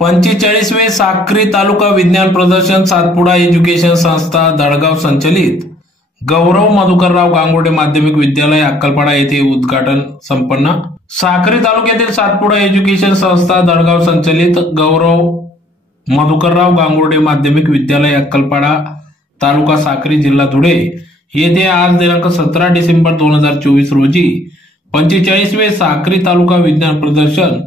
45वे साक्री तालुका विज्ञान प्रदर्शन सातपुडा एज्युकेशन संस्था दळगाव संचलित गौरव मधुकरराव गांगुर्डे माध्यमिक विद्यालय अक्कलपाडा येथे उद्घाटन संपन्न। साक्री तालुक्यातील सातपुडा एज्युकेशन संस्था दळगाव संचलित गौरव मधुकरराव गांगुर्डे माध्यमिक विद्यालय अक्कलपाडा तालुका साक्री जिल्हा धुळे येथे आज दिनांक 17 डिसेंबर 2024 रोजी 45वे साक्री तालुका विज्ञान प्रदर्शन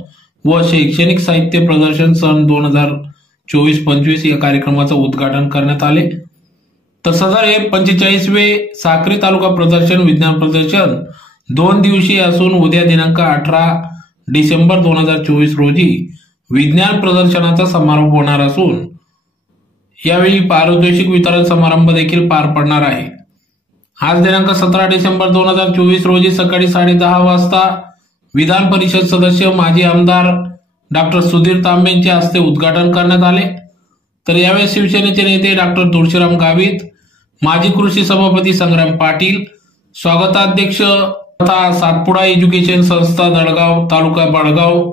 व शैक्षणिक साहित्य प्रदर्शन सन 2024-25 या कार्यक्रमाचे उद्घाटन करण्यात आले। तर सदर हे 45वे साक्री तालुका प्रदर्शन विज्ञान प्रदर्शन 2 दिवसीय असून उद्या दिनांक 18 डिसेंबर 2024 रोजी विज्ञान प्रदर्शनाचा समारोप होणार असून यावेळी पारितोषिक वितरण समारंभ देखील पार पडणार आहे। आज दिनांक 17 डिसेंबर 2024 रोजी सकाळी 10:30 वाजता विधान परिषद सदस्य माजी आमदार डॉक्टर सुधीर तांबे यांच्या हस्ते उद्घाटन करण्यात आले। तर यावेळी शिवसेनेचे नेते डॉक्टर तुळशीराम गावित, माजी कृषी सभापती संग्राम पाटील, स्वागताध्यक्ष तथा सातपुडा एज्युकेशन संस्था दळगाव तालुका बळगाव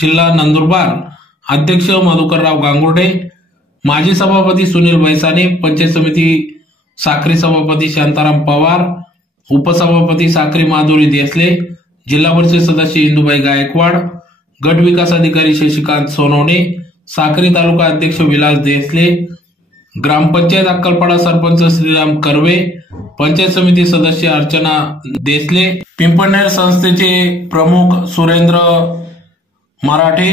जिल्हा नंदुरबार अध्यक्ष मधुकरराव गांगुर्डे, माजी सभापती सुनील बैसाने, पंचायत समिती साक्री सभापती शांताराम पवार, उपसभापती साक्री माधुरी देसले, जिल्हा परिषद सदस्य इंदुबाई गायकवाड, गट विकास अधिकारी शशिकांत सोनवणे, साक्री तालुका अध्यक्ष विलास देसले, ग्रामपंचायत अक्कलपाडा सरपंच श्रीराम कर्वे, पंचायत समिती सदस्य अर्चना देसले, पिंपळनेर संस्थेचे प्रमुख सुरेंद्र मराठे,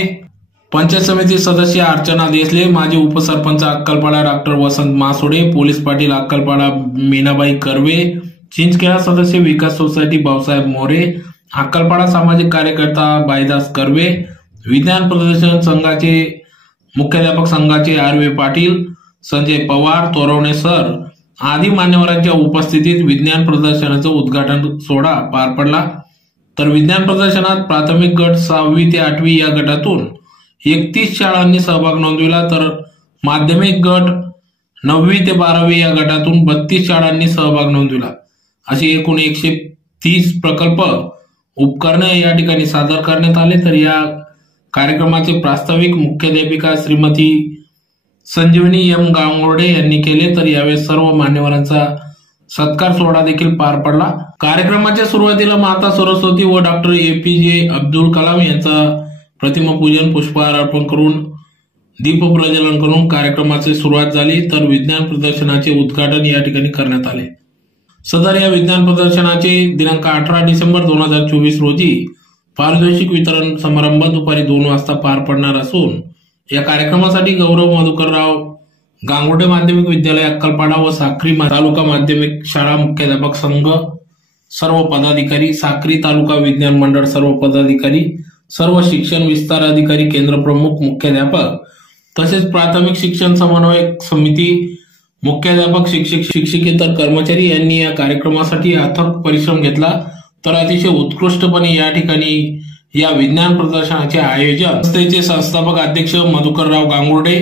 पंचायत समिती सदस्य अर्चना देसले, माजी उपसरपंच अक्कलपाडा डॉक्टर वसंत मासोडे, पोलीस पाटील अक्कलपाडा मीनाबाई कर्वे, चिंचखेडा सदस्य विकास सोसायटी भाऊसाहेब मोरे, अक्कलपाडा सामाजिक कार्यकर्ता बायदास कर्वे, विज्ञान प्रदर्शन संघाचे मुख्याध्यापक संघाचे आरवे पाटील, संजय पवार, तोरवणे सर आदी मान्यवरांच्या उपस्थितीत विज्ञान प्रदर्शनाचं उद्घाटन सोहळा पार पडला। तर विज्ञान प्रदर्शनात प्राथमिक गट 6वी ते 8वी या गटातून 31 शाळांनी सहभाग नोंदविला, तर माध्यमिक गट 9वी ते 12वी या गटातून 32 शाळांनी सहभाग नोंदविला। अशी एकूण 130 प्रकल्प उपकरणे या ठिकाणी सादर करण्यात आले। तर या कार्यक्रमाचे प्रास्ताविक मुख्याध्यापिका श्रीमती संजीवनी एम गांगुर्डे यांनी केले। तर यावेळी सर्व मान्यवरांचा सत्कार सोहळा देखील पार पडला। कार्यक्रमाच्या सुरुवातीला माता सरस्वती व डॉक्टर APJ अब्दुल कलाम यांचा प्रतिमा पूजन, पुष्पहार अर्पण करून दीप प्रज्वलन करून कार्यक्रमाची सुरुवात झाली। तर विज्ञान प्रदर्शनाचे उद्घाटन या ठिकाणी करण्यात आले। सदर या विज्ञान प्रदर्शनाचे दिनांक 18 डिसेंबर 2024 रोजी पारितोषिक वितरण समारंभ दुपारी 2 वाजता पार पडणार असून या कार्यक्रमासाठी गौरव मधुकरराव गांगुर्डे माध्यमिक विद्यालय अक्कलपाडा व साक्री तालुका माध्यमिक शाळा मुख्याध्यापक संघ सर्व पदाधिकारी, साक्री तालुका विज्ञान मंडळ सर्व पदाधिकारी, सर्व शिक्षण विस्तार अधिकारी, केंद्र प्रमुख, मुख्याध्यापक तसेच प्राथमिक शिक्षण समन्वय समिती, मुख्याध्यापक, शिक्षक, शिक्षकेतर कर्मचारी यांनी या कार्यक्रमासाठी अथक परिश्रम घेतला। तर अतिशय उत्कृष्टपणे या ठिकाणी या विज्ञान प्रदर्शनाचे आयोजन संस्थेचे संस्थापक अध्यक्ष मधुकरराव गांगुर्डे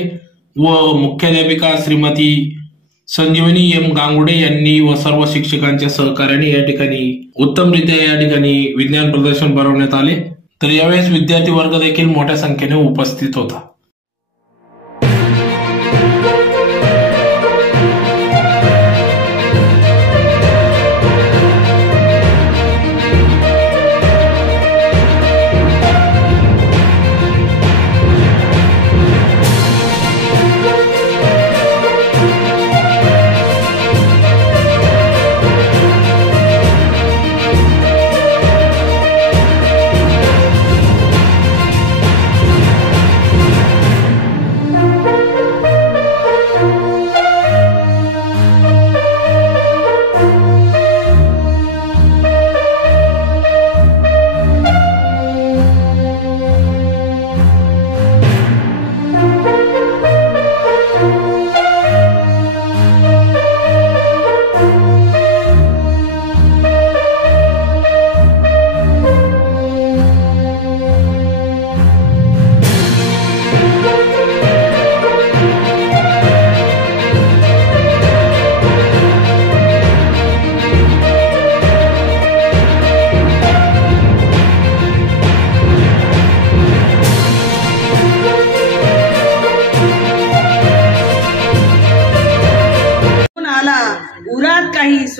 व मुख्याध्यापिका श्रीमती संजीवनी एम गांगुर्डे यांनी व सर्व शिक्षकांच्या सहकार्याने या ठिकाणी उत्तमरित्या या ठिकाणी विज्ञान प्रदर्शन भरवण्यात आले। तर यावेळेस विद्यार्थी वर्ग देखील मोठ्या संख्येने उपस्थित होता।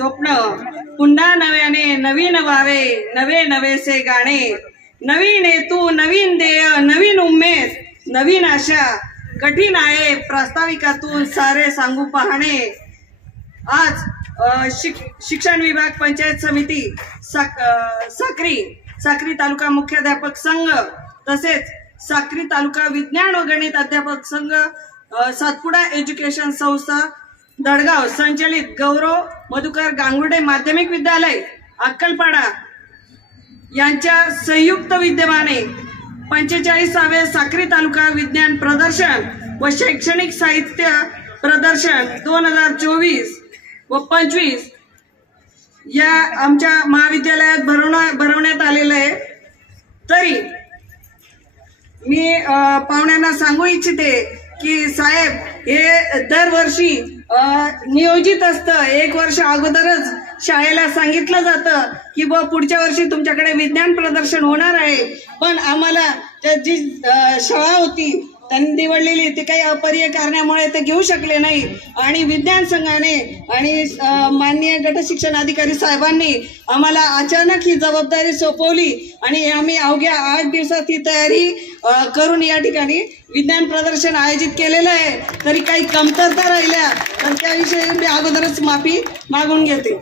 स्वप्न पुन्हा नव्याने नवीन व्हावे, नवे नवेसे गाणे, नवीन हेतू, नवीन ध्येय, नवीन उमेद, नवीन आशा, कठीण आहे प्रास्ताविकातून सारे सांगू पाहणे। आज शिक्षण विभाग, पंचायत समिती, साक्री तालुका मुख्याध्यापक संघ तसेच साक्री तालुका विज्ञान व गणित अध्यापक संघ, सातपुडा एज्युकेशन संस्था दडगाव संचलित गौरव मधुकर गांगुर्डे माध्यमिक विद्यालय अक्कलपाडा यांच्या संयुक्त विद्यमाने 45वे साक्री तालुका विज्ञान प्रदर्शन व शैक्षणिक साहित्य प्रदर्शन 2024 व 25 या आमच्या महाविद्यालयात भरवण्यात आलेलं आहे। तरी मी पाहुण्यांना सांगू इच्छिते की साहेब, हे दरवर्षी नियोजित असतं। एक वर्ष अगोदरच शाळेला सांगितलं जातं की पुढच्या वर्षी तुमच्याकडे विज्ञान प्रदर्शन होणार आहे, पण आम्हाला जी शाळा होती त्यांनी निवडलेली ती काही अपरिहार्य कारणामुळे ते घेऊ शकले नाही आणि विज्ञान संघाने आणि माननीय गट शिक्षण अधिकारी साहेबांनी आम्हाला अचानक ही जबाबदारी सोपवली आणि आम्ही अवघ्या 8 दिवसात ही तयारी करून या ठिकाणी विज्ञान प्रदर्शन आयोजित केलेलं आहे। तरी काही कमतरता राहिल्या तर त्याविषयी मी अगोदरच माफी मागून घेते।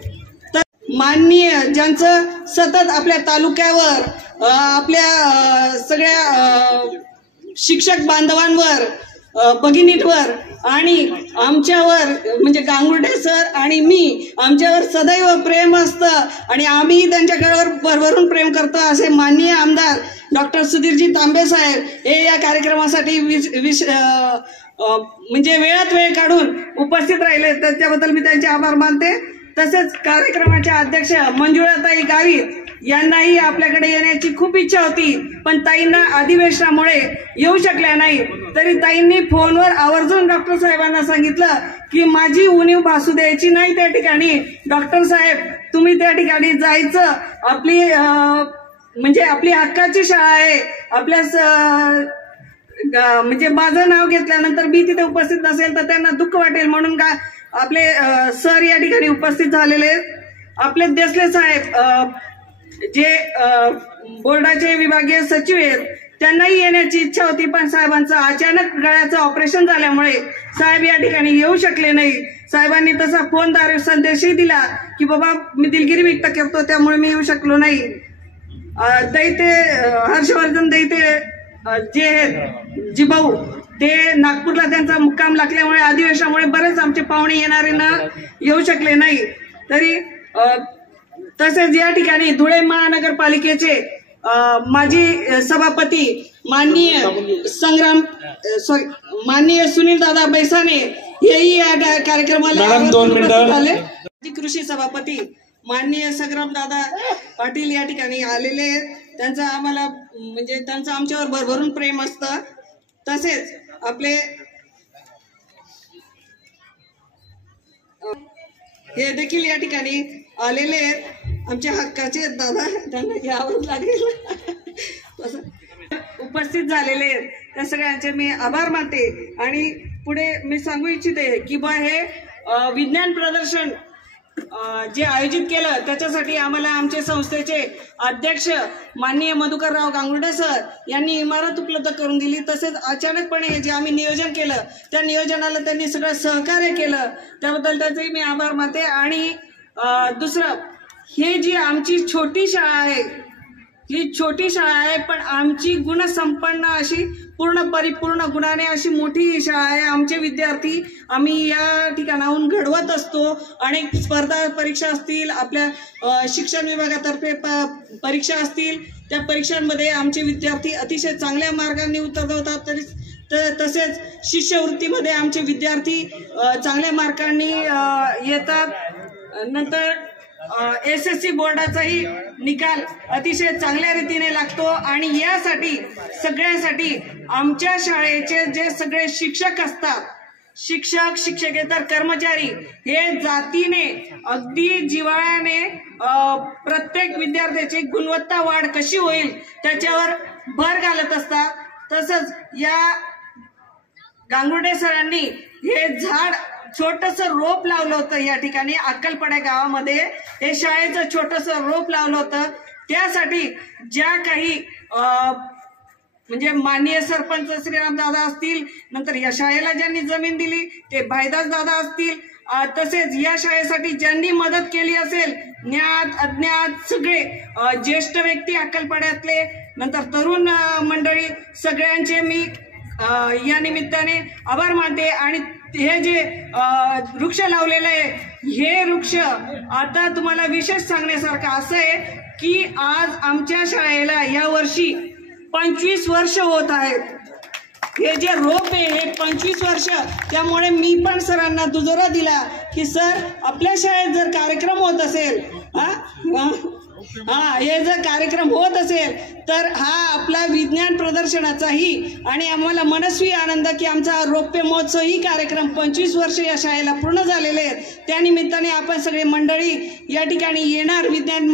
तर माननीय ज्यांचं सतत आपल्या तालुक्यावर, आपल्या सगळ्या शिक्षक बांधवांवर, भगिनींवर आणि आमच्यावर म्हणजे गांगुर्डे सर आणि मी, आमच्यावर सदैव प्रेम असतं आणि आम्ही त्यांच्याकडे भरभरून प्रेम करतो असे माननीय आमदार डॉक्टर सुधीरजी तांबे साहेब हे या कार्यक्रमासाठी म्हणजे वेळात वेळ काढून उपस्थित राहिले, त्याच्याबद्दल मी त्यांचे आभार मानते। तसेच कार्यक्रमाच्या अध्यक्ष मंजुळाताई गावित यांनाही आपल्याकडे येण्याची खूप इच्छा होती, पण ताईंना अधिवेशनामुळे येऊ शकल्या नाही। तरी ताईंनी फोनवर आवर्जून डॉक्टर साहेबांना सांगितलं की माझी उणीव भासू द्यायची नाही त्या ठिकाणी, डॉक्टर साहेब तुम्ही त्या ठिकाणी जायचं, आपली म्हणजे आपली हक्काची शाळा आहे, आपल्या म्हणजे माझं नाव घेतल्यानंतर मी तिथे उपस्थित नसेल तर त्यांना दुःख वाटेल, म्हणून का आपले सर या ठिकाणी उपस्थित झालेले। आपले देसले साहेब जे बोर्डाचे विभागीय सचिव आहेत त्यांनाही येण्याची इच्छा होती, पण साहेबांचं अचानक गळ्याचं ऑपरेशन झाल्यामुळे साहेब या ठिकाणी येऊ शकले नाही। साहेबांनी तसा फोनद्वारे संदेशही दिला की बाबा मी दिलगिरी व्यक्त करतो, त्यामुळे मी येऊ शकलो नाही। दैते हर्षवर्धन दैते जे आहेत जिभाऊ ते नागपूरला त्यांचा मुक्काम लागल्यामुळे अधिवेशनामुळे बरेच आमचे पाहुणे येणारे न येऊ शकले नाही। तरी तसेच या ठिकाणी धुळे महानगरपालिकेचे माजी सभापती माननीय सुनील दादा बैसाने हेही या कार्यक्रमाला आले। कृषी सभापती माननीय संग्राम दादा पाटील या ठिकाणी आलेले, त्यांचं आम्हाला म्हणजे त्यांचं आमच्यावर भरभरून प्रेम असतं। तसेच आपले हे देखील या ठिकाणी आलेले आमच्या हक्काचे दादा, त्यांना यावंच लागेल उपस्थित झालेले त्या सगळ्यांचे मी आभार मानते। आणि पुढे मी सांगू इच्छिते की हे विज्ञान प्रदर्शन जे आयोजित केलं त्याच्यासाठी आम्हाला आमच्या संस्थेचे अध्यक्ष माननीय मधुकरराव गांगुर्डे सर यांनी इमारत उपलब्ध करून दिली। तसेच अचानकपणे जे आम्ही नियोजन केलं त्या नियोजनाला त्यांनी सगळं सहकार्य केलं, त्याबद्दल त्याचेही मी आभार मानते। आणि दुसरं, हे जी आमची छोटी शाळा आहे, ही छोटी शाळा आहे पण आमची गुणसंपन्न अशी परिपूर्ण गुणाने अशी मोठी शाळा आहे। आमचे विद्यार्थी आम्ही या ठिकाणाहून घडवत असतो। अनेक स्पर्धा परीक्षा असतील, आपल्या शिक्षण विभागातर्फे परीक्षा असतील, त्या परीक्षांमध्ये आमचे विद्यार्थी अतिशय चांगल्या मार्गाने उतरवतात। तसेच शिष्यवृत्तीमध्ये आमचे विद्यार्थी चांगल्या मार्कांनी येतात। नंतर SSC बोर्डाचाही निकाल अतिशय चांगल्या रीतीने लागतो आणि यासाठी सगळ्यासाठी आमच्या शाळेचे जे सगळे शिक्षक असतात, शिक्षक शिक्षकेतर कर्मचारी हे जातीने अगदी जिव्हाळ्याने प्रत्येक विद्यार्थ्याची गुणवत्ता वाढ कशी होईल त्याच्यावर भर घालत असतात। तसंच या गांगुर्डे सरांनी हे झाड छोटस रोप लावलं होतं या ठिकाणी अक्कलपाडा गावामध्ये. हे शाळेचं छोटस रोप लावलं होतं. त्यासाठी ज्या काही म्हणजे माननीय सरपंच श्रीराम दादा असतील, नंतर या शाळेला ज्यांनी जमीन दिली ते भाईदास दादा असतील, तसेच या शाळेसाठी ज्यांनी मदत केली असेल ज्ञात अज्ञात सगळे ज्येष्ठ व्यक्ती अक्कलपाड्यातले, नंतर तरुण मंडळी, सगळ्यांचे मी या निमित्ताने आभार मानते. आणि हे जे वृक्ष लावलेले आहे हे वृक्ष आता तुम्हाला विशेष सांगण्यासारखं असं आहे की आज आमच्या शाळेला या वर्षी 25 वर्ष होत आहेत. हे जे रोप आहे हे 25 वर्ष. त्यामुळे मी पण सरांना दुजोरा दिला की सर आपल्या शाळेत जर कार्यक्रम होत असेल हे जर कार्यक्रम होत असेल तर हा आपला विज्ञान प्रदर्शनाचाही आणि आम्हाला मनस्वी आनंद की आमचा रौप्य महोत्सव ही कार्यक्रम 25 वर्ष या शाळेला पूर्ण झालेले आहेत. त्यानिमित्ताने आपण सगळे मंडळी या ठिकाणी येणार विज्ञान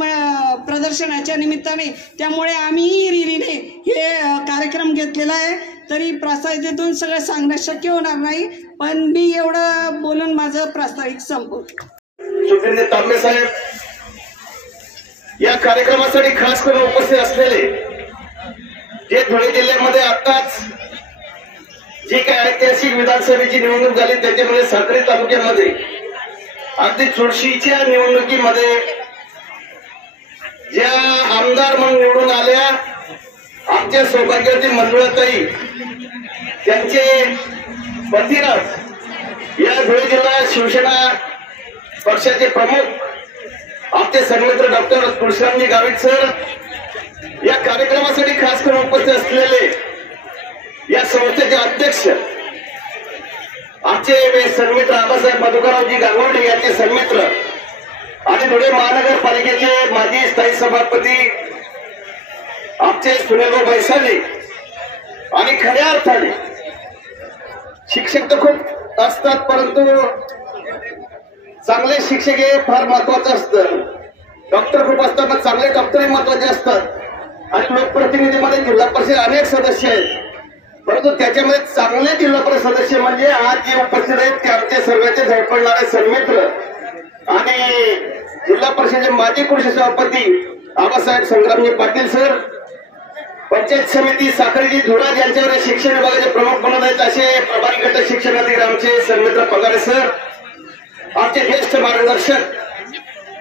प्रदर्शनाच्या निमित्ताने. त्यामुळे आम्हीही रिरीने हे कार्यक्रम घेतलेला आहे. तरी प्रास्ताविकेतून सगळं सांगणं शक्य होणार नाही, पण मी एवढं बोलून माझं प्रास्ताविक संपवतो. सुप्रिंटेंडेंट तांबे साहेब या कार्यक्रमासाठी खास करून उपस्थित असलेले जे धुळे जिल्ह्यामध्ये आताच जी काही ऐतिहासिक विधानसभेची निवडणूक झाली त्याच्यामध्ये साक्री तालुक्यामध्ये अगदी चुरशीच्या निवडणुकीमध्ये ज्या आमदार म्हणून निवडून आल्या आमच्या सौभाग्यवती मंजुळाताई त्यांचे पतीनाथ या धुळे जिल्हा शिवसेना पक्षाचे प्रमुख आमचे सन्मित्र डॉक्टर तुळशीरामजी गावित सर या कार्यक्रमासाठी खास करून उपस्थित असलेले या संस्थेचे अध्यक्ष आमचे सन्मित्र आबासाहेब मधुकररावजी गांगुर्डे यांचे सन्मित्र आणि धुळे महानगरपालिकेचे माजी स्थायी सभापती आमचे सुनीलभाऊ बैसाले आणि खऱ्या अर्थाने शिक्षक तर खूप असतात परंतु चांगले शिक्षक हे फार महत्वाचं असतं. डॉक्टर खूप असतात पण चांगले डॉक्टरही महत्वाचे असतात. आणि लोकप्रतिनिधीमध्ये जिल्हा परिषद अनेक सदस्य आहेत परंतु त्याच्यामध्ये चांगले जिल्हा परिषद सदस्य म्हणजे आज जे उपस्थित आहेत ते आमचे सर्वांचे झळपडणारे सन्मित्र आणि जिल्हा परिषदेचे माजी कृषी सभापती आबासाहेब संग्रामजी पाटील सर, पंचायत समिती साखरेजी धुळा यांच्यावर शिक्षण विभागाचे प्रमुख म्हणून आहेत असे प्रभारी गट शिक्षण अधिकारी आमचे सन्मित्र पगारे सर, आमचे ज्येष्ठ मार्गदर्शक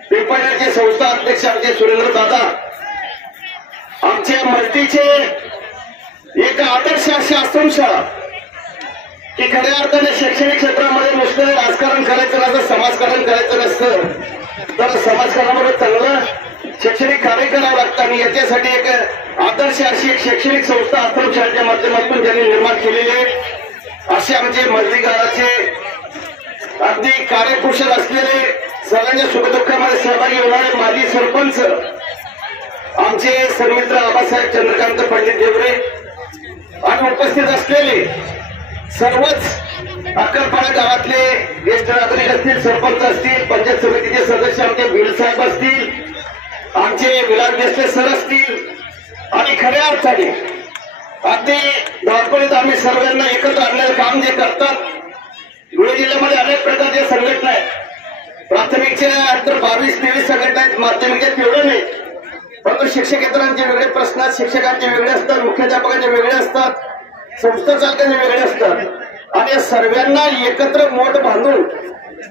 पिंपळनेरचे संस्था अध्यक्ष आमचे सुरेंद्र दादा, आमचे मल्टीचे एक आदर्श अशी आश्रमशाळा की खऱ्या अर्थाने शैक्षणिक क्षेत्रामध्ये नुसतं राजकारण करायचं नसतं, समाजकारण करायचं नसतं तर समाजकारणामध्ये चांगलं शैक्षणिक कार्य करावं लागतं. आणि याच्यासाठी एक आदर्श अशी एक शैक्षणिक संस्था आश्रमशाळेच्या माध्यमातून ज्यांनी निर्माण केलेली आहे असे आमचे मजलीगाराचे अगदी कार्यकुशल असलेले सगळ्यांच्या सुखदुःखामध्ये सहभागी होणारे माजी सरपंच आमचे सन्मित्र आबासाहेब चंद्रकांत पंडित देवरे आणि उपस्थित असलेले सर्वच अक्कलपाडा गावातले ज्येष्ठ नागरिक असतील, सरपंच असतील, पंचायत समितीचे सदस्य आमचे बिल साहेब असतील, आमचे विलास देशले सर असतील आणि खऱ्या अर्थाने अगदी धावपळीत आम्ही सर्वांना एकत्र आणण्याचं काम जे करतात. धुळे जिल्ह्यामध्ये अनेक प्रकारच्या संघटना आहेत. प्राथमिकच्या नंतर 22-23 संघटना आहेत, माध्यमिकच्या तेवढं नाही परंतु शिक्षकेतरांचे वेगळे प्रश्न आहेत, शिक्षकांचे वेगळे असतात, मुख्याध्यापकांचे वेगळे असतात, संस्था चालकांचे वेगळे असतात आणि या सर्वांना एकत्र मोठ बांधून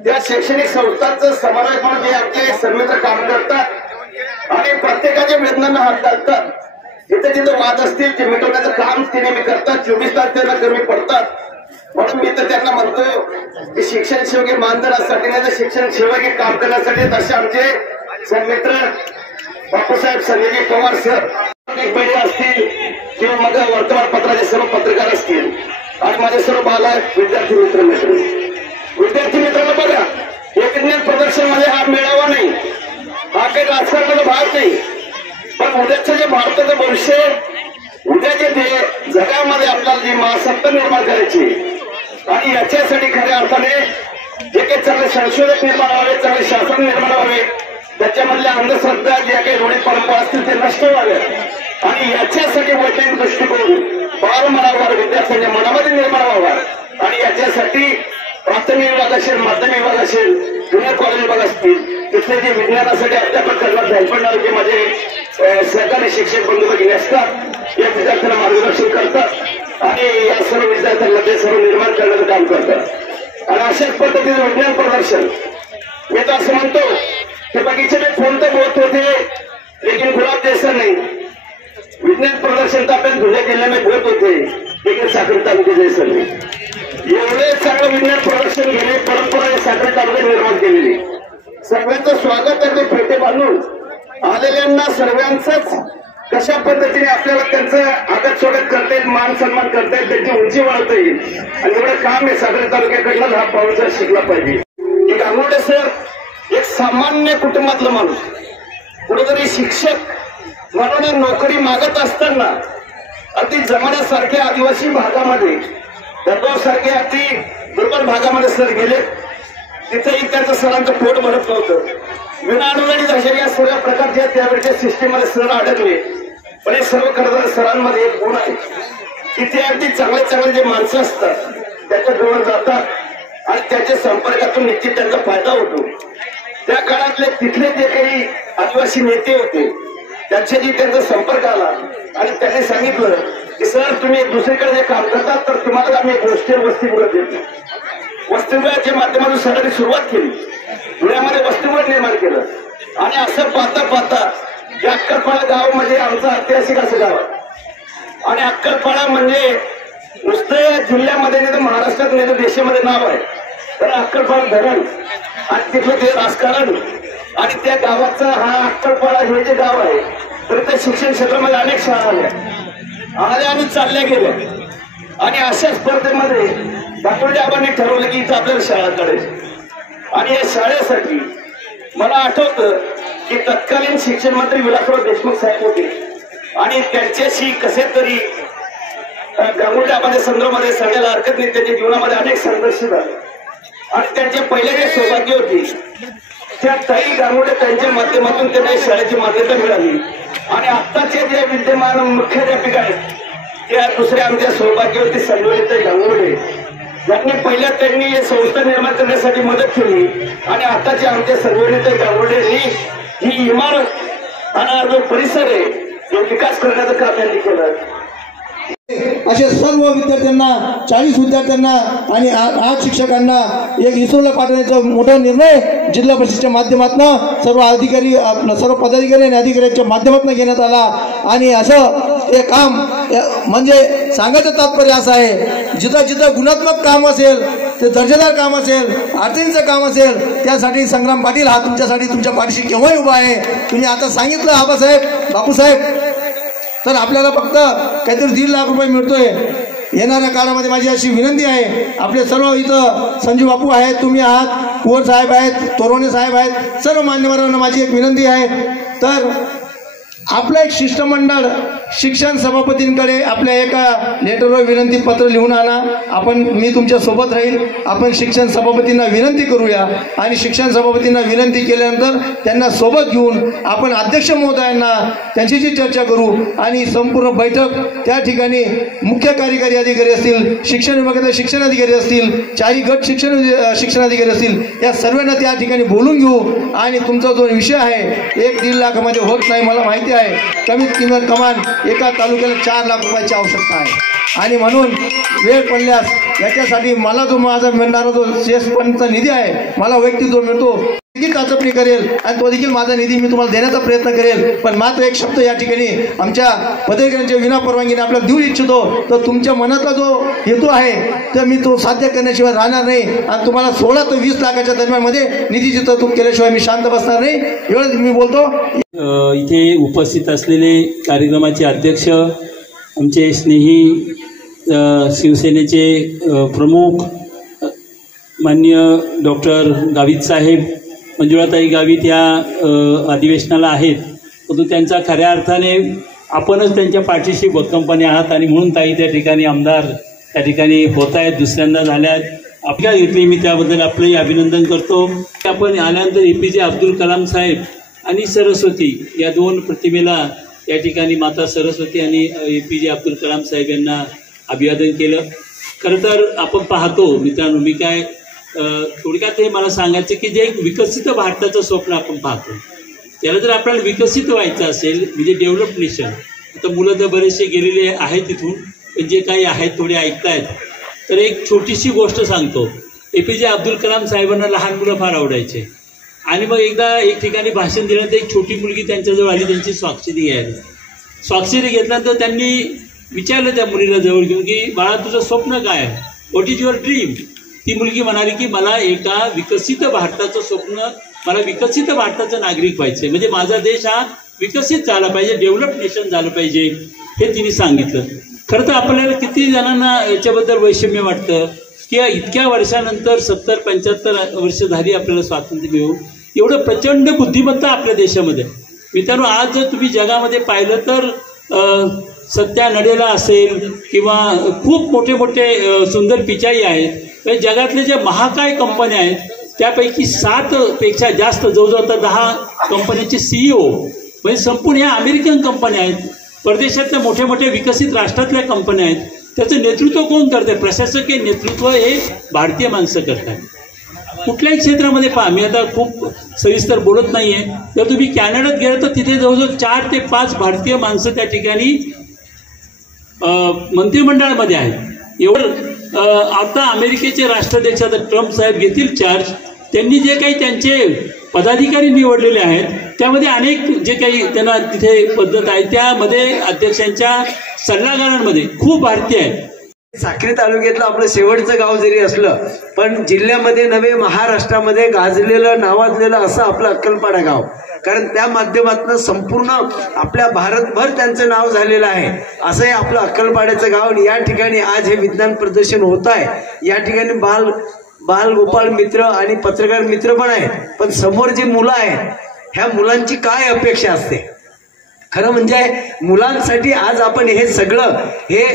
त्या शैक्षणिक संस्थांचं समन्वय म्हणून जे आमचे सन्मित्र काम करतात आणि प्रत्येकाच्या वेदनांना हात घालतात. जिथे जिथे वाद असतील ते मिटवण्याचं काम ते नेहमी करतात. 24 तास त्यांना कमी पडतात. म्हणून मी तर त्यांना म्हणतो की शिक्षण सेवक हे मानधनासाठी नाही तर शिक्षण सेवक हे काम करण्यासाठी. तसे आमचे सन्मित्र बापूसाहेब संजयजी पवार सर मीडिया असतील किंवा मग वर्तमानपत्राचे सर्व पत्रकार असतील आणि माझे सर्व बाला विद्यार्थी मित्रांनो बघा हे विज्ञान प्रदर्शनामध्ये हा मेळावा नाही, हा काही राजकारणाचा भाग नाही, पण उद्याचं जे भारताचं भविष्य उद्या जे जगामध्ये आपल्याला जी महासत्ता निर्माण करायची आणि याच्यासाठी खऱ्या अर्थाने जे काही चांगले संशोधक निर्माण व्हावे, चांगले शासन निर्माण व्हावे, त्याच्यामधल्या अंधश्रद्धा ज्या काही रूढी परंपरा असतील ते नष्ट व्हावे आणि याच्यासाठी वैज्ञानिक दृष्टिकोन फार मनावर विद्यार्थ्यांच्या मनामध्ये निर्माण व्हावा आणि याच्यासाठी प्राथमिक विभाग असेल, माध्यमिक विभाग असेल, जुनियर कॉलेज विभाग असतील, तिथले जे विज्ञानासाठी अध्यापन करणार झारखंड आरोग्य माझे सरकारी शिक्षक बंधू भगिनी असतात, या विद्यार्थ्यांना मार्गदर्शन करतात आणि या सर्व विद्यार्थ्यांमध्ये सर्व निर्माण करण्याचं काम करतात. आणि अशाच पद्धतीने विज्ञान प्रदर्शन, मी तर असं म्हणतो की बगीचे में फूल तो बहुत होते लेकिन गुलाब जैसा नहीं. विज्ञान प्रदर्शन तर आपल्या धुळे जिल्ह्यामध्ये बहुत होते लेकिन साक्री तालुके जैसा नाही. एवढे चांगलं विज्ञान प्रदर्शन घेणे परंपरा साक्री तालुक्यात निर्माण केलेली. सर्वांचं स्वागत आहे. फेटे बांधून आलेल्यांना सर्वांचंच कशा पद्धतीने आपल्याला त्यांचं आदर स्वागत करता येईल, मान सन्मान करता येईल, त्यांची उंची वाढवता येईल आणि एवढं काम आहे साक्री तालुक्याकडनं हा पाऊलचा शिकला पाहिजे. की गांगुर्डे सर एक सामान्य कुटुंबातला माणूस, कुठेतरी शिक्षक म्हणून नोकरी मागत असताना अति जमान्यासारख्या आदिवासी भागामध्ये, दरगाव सारख्या अति दुर्बल भागामध्ये सर गेले. तिथेही त्यांचं सरांचं पोट भरत नव्हतं. विनाअनुदानित अशा या सर्व प्रकारच्या त्यावेळेच्या सिस्टीममध्ये सर अडकले. पण हे सर्व करताना सरांमध्ये एक गुण आहे की ते अगदी चांगले चांगले जे माणसं असतात त्याच्या जवळ जातात आणि त्याच्या संपर्कातून निश्चित त्यांचा फायदा होतो. त्या काळातले तिथले जे काही आदिवासी नेते होते त्यांच्याशी त्यांचा संपर्क आला आणि त्यांनी सांगितलं की सर तुम्ही दुसरीकडे जे काम करतात तर तुम्हाला आम्ही एक हॉस्टेल वसतिगृह देतो. वसतिगृहाच्या माध्यमातून सरांनी सुरुवात केली. धुळ्यामध्ये वसतिगृह निर्माण केलं आणि असं पाहता पाहता या अक्कलपाडा गाव म्हणजे आमचं ऐतिहासिक असं गाव आहे. आणि अक्कलपाडा म्हणजे नुसतं जिल्ह्यामध्ये नाही तर महाराष्ट्रात नाही तर देशामध्ये नाव आहे. तर अक्कलपाडा धरण आणि तिथलं ते राजकारण आणि त्या गावाचा हा अक्कलपाडा हे जे गाव आहे तर त्या शिक्षण क्षेत्रामध्ये अनेक शाळा आल्या आणि चालल्या गेल्या. आणि अशा स्पर्धेमध्ये गांगुर्डे आबांनी ठरवलं की इथं आपल्याला शाळा काढायची. आणि या शाळेसाठी मला आठवतं की तत्कालीन शिक्षण मंत्री विलासराव देशमुख साहेब होते आणि त्यांच्याशी कसे तरी गांगुर्डे आबाच्या संदर्भामध्ये सांगायला हरकत नाही. त्यांच्या जीवनामध्ये अनेक संघर्ष झाले आणि त्यांच्या पहिल्या जे सौभाग्य होती त्या ताई गांगुर्डे त्यांच्या माध्यमातून त्यांना शाळेची मान्यता मिळाली. आणि आत्ताचे जे विद्यमान मुख्याध्यापिका आहेत त्या दुसऱ्या आमच्या सौभाग्यवती संजोनीताई गांगुर्डे यांनी पहिल्या त्यांनी संस्था निर्माण करण्यासाठी मदत केली आणि आताच्या आमच्या संजोनीताई गांगुर्डेंनी ही इमारत आणि जो परिसर आहे तो विकास करण्याचं काम त्यांनी केलं. असे सर्व विद्यार्थ्यांना 40 विद्यार्थ्यांना आणि 8 शिक्षकांना एक इस्रोला पाठवण्याचा मोठा निर्णय जिल्हा परिषदेच्या माध्यमातून सर्व अधिकारी सर्व पदाधिकारी आणि अधिकाऱ्यांच्या माध्यमातून घेण्यात आला. आणि असं हे काम म्हणजे सांगायचं तात्पर्य असं आहे जिथं जिथं गुणात्मक काम असेल ते दर्जेदार काम असेल अडचणीचं काम असेल त्यासाठी संग्राम पाटील हा तुमच्यासाठी तुमच्या पाठीशी केव्हाही उभा आहे. तुम्ही आता सांगितलं आबासाहेब बापूसाहेब तर आपल्याला फक्त काहीतरी 1.5 लाख रुपये मिळतोय. येणाऱ्या काळामध्ये माझी अशी विनंती आहे आपले सर्व इथं संजू बापू आहेत, तुम्ही आहात, कुंवर साहेब आहेत, तोरवणे साहेब आहेत, सर्व मान्यवरांना माझी एक विनंती आहे तर आपलं एक शिष्टमंडळ शिक्षण सभापतींकडे आपल्या एका लेटरवर विनंती पत्र लिहून आणा. मी तुमच्या सोबत राहील. आपण शिक्षण सभापतींना विनंती करूया आणि शिक्षण सभापतींना विनंती केल्यानंतर त्यांना सोबत घेऊन आपण अध्यक्ष महोदयांना त्यांच्याशी चर्चा करू आणि संपूर्ण बैठक त्या ठिकाणी मुख्य कार्यकारी अधिकारी असतील, शिक्षण विभागाचे शिक्षण अधिकारी असतील, 4 गट शिक्षण अधिकारी असतील या सर्वांना त्या ठिकाणी बोलून घेऊ. आणि तुमचा जो विषय आहे 1-1.5 लाखामध्ये होत नाही मला माहिती आहे. कमीत कमान एका तालुक्याला 4 लाख रुपयाची आवश्यकता आहे आणि म्हणून वेळ पडल्यास याच्यासाठी मला जो माझा मिळणारा जो शेषपणचा निधी आहे मला वैयक्तिक जो मिळतो देखील चाचपणी करेल आणि तो देखील माझा निधी मी तुम्हाला देण्याचा प्रयत्न करेल. पण मात्र एक शब्द या ठिकाणी आमच्या पदाधिकाऱ्यांच्या विना परवानगीने आपल्याला देऊ इच्छितो तर तुमच्या मनातला जो हेतू आहे तर मी तो साध्य करण्याशिवाय राहणार नाही आणि तुम्हाला 16 ते 20 लाखाच्या दरम्यानमध्ये निधीची तरतूद केल्याशिवाय मी शांत बसणार नाही. एवढंच मी बोलतो. इथे उपस्थित असलेले कार्यक्रमाचे अध्यक्ष आमचे स्नेही शिवसेनेचे प्रमुख माननीय डॉक्टर गावित साहेब, मंजुळाताई गावित या अधिवेशनाला आहेत परंतु त्यांचा खऱ्या अर्थाने आपणच त्यांच्या पाठीशी भक्कमपणे आहात आणि म्हणून ताई त्या ठिकाणी आमदार त्या ठिकाणी होत आहेत, दुसऱ्यांदा झाल्या आपल्या घेतली. मी त्याबद्दल आपलंही अभिनंदन करतो. आपण आल्यानंतर APJ अब्दुल कलाम साहेब आणि सरस्वती या 2 प्रतिमेला या ठिकाणी माता सरस्वती आणि APJ अब्दुल कलाम साहेब यांना अभिवादन केलं. खरं तर आपण पाहतो मित्रांनो, मी काय थोडक्यात हे मला सांगायचं की जे एक विकसित भारताचं स्वप्न आपण पाहतो, त्याला जर आपल्याला विकसित व्हायचं असेल म्हणजे डेव्हलप नेशन, आता मुलं तर बरेचसे गेलेले आहेत तिथून, पण जे काही आहेत थोडे ऐकतायत, तर एक छोटीशी गोष्ट सांगतो. APJ अब्दुल कलाम साहेबांना लहान मुलं फार आवडायचे आणि मग एकदा एक ठिकाणी भाषण दिल्यानंतर एक छोटी मुलगी त्यांच्याजवळ आली त्यांची स्वाक्षरी घ्यायला. स्वाक्षरी घेतल्यानंतर त्यांनी विचारलं त्या मुलीला जवळ घेऊन की बाळा तुझं स्वप्न काय आहे, व्हॉट इज युअर ड्रीम. ती मुलगी म्हणाली की मला एका विकसित भारताचं स्वप्न, मला विकसित भारताचं नागरिक व्हायचंय, म्हणजे माझा देश हा विकसित झाला पाहिजे, डेव्हलप नेशन झालं पाहिजे, हे तिने सांगितलं. खरं तर आपल्याला किती जणांना याच्याबद्दल वैषम्य वाटतं की इतक्या वर्षानंतर 70-75 वर्ष झाली आपल्याला स्वातंत्र्य मिळून, एवढं प्रचंड बुद्धिमत्ता आपल्या देशामध्ये. मित्रांनो, आज जर तुम्ही जगामध्ये पाहिलं तर सत्या नडेला असेल किंवा खूप मोठे मोठे सुंदर पिचाई आहेत, जगातले जे महाकाय कंपन्या आहेत त्यापैकी 7 पेक्षा जास्त, जवळजवळ 10 कंपन्यांचे CEO म्हणजे संपूर्ण ह्या अमेरिकन कंपन्या आहेत, परदेशातल्या मोठ्या मोठ्या विकसित राष्ट्रातल्या कंपन्या आहेत. त्याचं नेतृत्व कोण करते? प्रशासकीय नेतृत्व हे भारतीय माणसं करतात. कुठल्याही क्षेत्रामध्ये पहा, मी आता खूप सविस्तर बोलत नाहीये, जर तुम्ही कॅनडात गेलं तर तिथे जवळजवळ 4 ते 5 भारतीय माणसं त्या ठिकाणी मंत्रिमंडळामध्ये आहेत. एवढं आता अमेरिकेचे राष्ट्राध्यक्ष आता ट्रम्प साहेब घेतील चार्ज, त्यांनी जे काही त्यांचे पदाधिकारी निवडलेले आहेत त्यामध्ये अनेक जे काही त्यांना तिथे पद्धत आहे त्यामध्ये अध्यक्षांच्या सल्लागारांमध्ये खूप भारतीय आहेत. साक्री तालुक्यातलं आपलं शेवटचं गाव जरी असलं पण जिल्ह्यामध्ये नव्हे महाराष्ट्रामध्ये गाजलेलं नावाजलेलं असं आपलं अक्कलपाडा गाव, कारण त्या माध्यमातून संपूर्ण आपल्या भारतभर त्यांचं नाव झालेलं आहे. असं हे आपलं अक्कलपाड्याचं गाव. या ठिकाणी आज हे विज्ञान प्रदर्शन होत आहे. या ठिकाणी बाल गोपाळ मित्र आणि पत्रकार मित्र पण आहेत, पण समोर जी मुलं आहेत ह्या मुलांची काय अपेक्षा असते? खरं म्हणजे मुलांसाठी आज आपण हे सगळं हे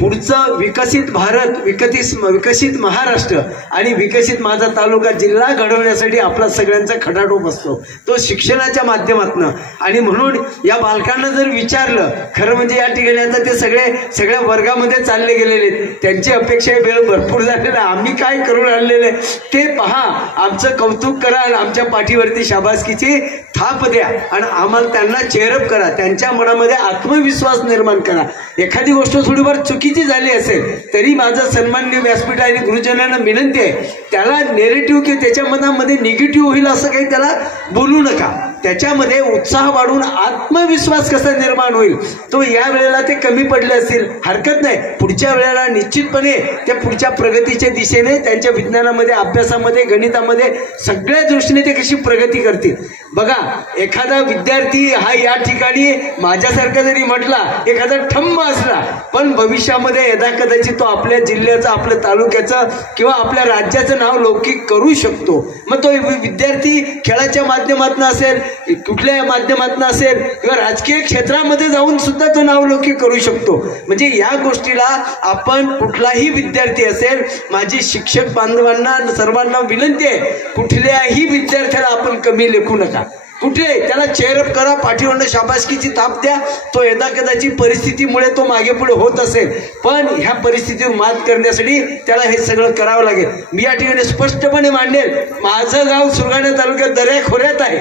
पुढचं विकसित भारत, विकसित महाराष्ट्र आणि विकसित माझा तालुका जिल्हा घडवण्यासाठी आपला सगळ्यांचा खटाटोप असतो, तो शिक्षणाच्या माध्यमातून. आणि म्हणून या बालकांना जर विचारलं, खरं म्हणजे या ठिकाणी आता ते सगळ्या वर्गामध्ये चालले गेलेले, त्यांची अपेक्षा वेळ भरपूर झालेला, आम्ही काय करून आणलेले ते पहा, आमचं कौतुक करा, आमच्या पाठीवरती शाबासकीची थाप द्या आणि आम्हाला त्यांना चेअरअप करा, त्यांच्या मनामध्ये आत्मविश्वास निर्माण करा. एखादी गोष्ट थोडीफार चुकीची झाली असेल तरी माझं सन्माननीय व्यासपीठ आणि गुरुजनांना विनंती आहे, त्याला नेरेटिव्ह किंवा त्याच्या मनामध्ये निगेटिव्ह होईल असं काही त्याला बोलू नका. त्याच्यामध्ये उत्साह वाढून आत्मविश्वास कसा निर्माण होईल तो या वेळेला ते कमी पडले असतील हरकत नाही, पुढच्या वेळेला निश्चितपणे त्या पुढच्या प्रगतीच्या दिशेने त्यांच्या विज्ञानामध्ये, अभ्यासामध्ये, गणितामध्ये सगळ्या दृष्टीने ते कशी प्रगती करतील. बघा, एखादा विद्यार्थी हा या ठिकाणी माझ्यासारखा जरी म्हटला, एखादा ठम्म असला, पण भविष्यामध्ये यदा कदाचित तो आपल्या जिल्ह्याचं, आपल्या तालुक्याचं किंवा आपल्या राज्याचं नाव लौकिक करू शकतो. मग तो विद्यार्थी खेळाच्या माध्यमातून असेल, कुठल्या माध्यमातून असेल किंवा राजकीय क्षेत्रामध्ये जाऊन सुद्धा तो नावलौकिक करू शकतो. म्हणजे या गोष्टीला आपण, कुठलाही विद्यार्थी असेल, माझी शिक्षक बांधवांना सर्वांना विनंती आहे, कुठल्याही विद्यार्थ्याला आपण कमी लेखू नका. कुठे त्याला चेअरअप करा, पाठीवरनं शाबासकीची थाप द्या. तो यदा कदाचित परिस्थितीमुळे तो मागे पुढे होत असेल, पण ह्या परिस्थितीवर मात करण्यासाठी त्याला हे सगळं करावं लागेल. मी या ठिकाणी स्पष्टपणे मांडेल, माझं गाव सुरगाणा तालुक्यात दऱ्याखोऱ्यात आहे,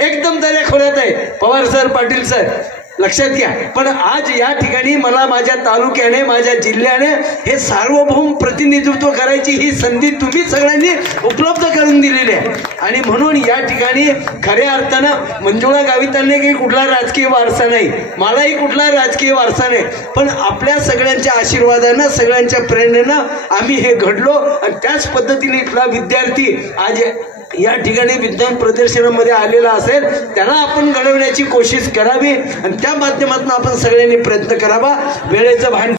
एकदम दऱ्याखोऱ्यात आहे. पवार सर, पाटील सर, लक्षात घ्या. पण आज या ठिकाणी मला माझ्या तालुक्याने, माझ्या जिल्ह्याने हे सार्वभौम प्रतिनिधित्व करायची ही संधी तुम्ही सगळ्यांनी उपलब्ध करून दिलेली आहे. आणि म्हणून या ठिकाणी खऱ्या अर्थानं मंजुळा गावितांनी काही कुठला राजकीय वारसा नाही, मलाही कुठला राजकीय वारसा नाही, पण आपल्या सगळ्यांच्या आशीर्वादानं, सगळ्यांच्या प्रेरणेनं आम्ही हे घडलो. आणि त्याच पद्धतीने इथला विद्यार्थी आज या ठिकाणी विज्ञान प्रदर्शनामध्ये आलेला असेल, त्याला आपण घडवण्याची कोशिश करावी आणि त्या माध्यमातून आपण सगळ्यांनी प्रयत्न करावा. वेळेचं भान